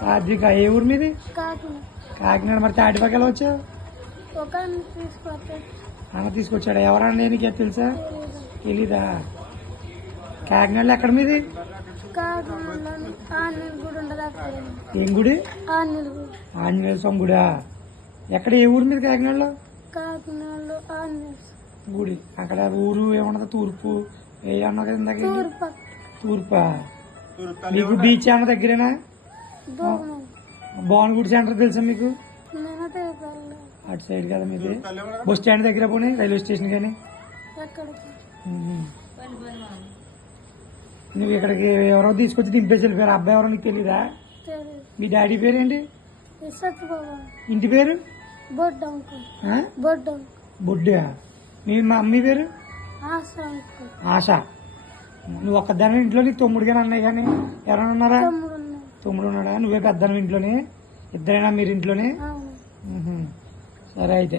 సాత్విక ఏ ఊరు మీది? కాకినాడ. మరి తాటిపాకి ఎలా వచ్చావు? అన్న తీసుకొచ్చాడు? ఎవరన్నా నీకే తెలుసా? తెలీదు. కాకినాడలో ఎక్కడ మీది? ఏం గుడి? ఆంజనేయ స్వామి గుడా. ఎక్కడ ఏ ఊరు మీద కాకినాడలో? గుడి. అక్కడ ఊరు ఏమన్నది తూర్పు. ఏ అన్నావు కదా ఇందాక? తూర్పా? మీకు బీచ్ ఏమన్నా దగ్గరేనా? భువనగుడి సెంటర్ తెలుసా మీకు? అటు సైడ్ కదా మీది. బస్ స్టాండ్ దగ్గర పోనీ రైల్వే స్టేషన్ కానీ. నువ్వు ఇక్కడికి ఎవరో తీసుకొచ్చి దింపేసి వెళ్ళిపోయారు అబ్బాయి ఎవరో నీకు తెలీదా? తెలియదు మీ డాడీ పేరేంటి? ఇంటి పేరు? బొడ్డు. మీ మా అమ్మి పేరు ఆశ. నువ్వు ఒక్కదాని ఇంట్లో నీకు తమ్ముడు కానీ అన్నయ్య కానీ ఎవరైనా ఉన్నారా? తమ్ముడు ఉన్నాడు? నువ్వే పెద్దను ఇంట్లోనే? ఇద్దరైనా మీరు ఇంట్లోనే. సరే అయితే.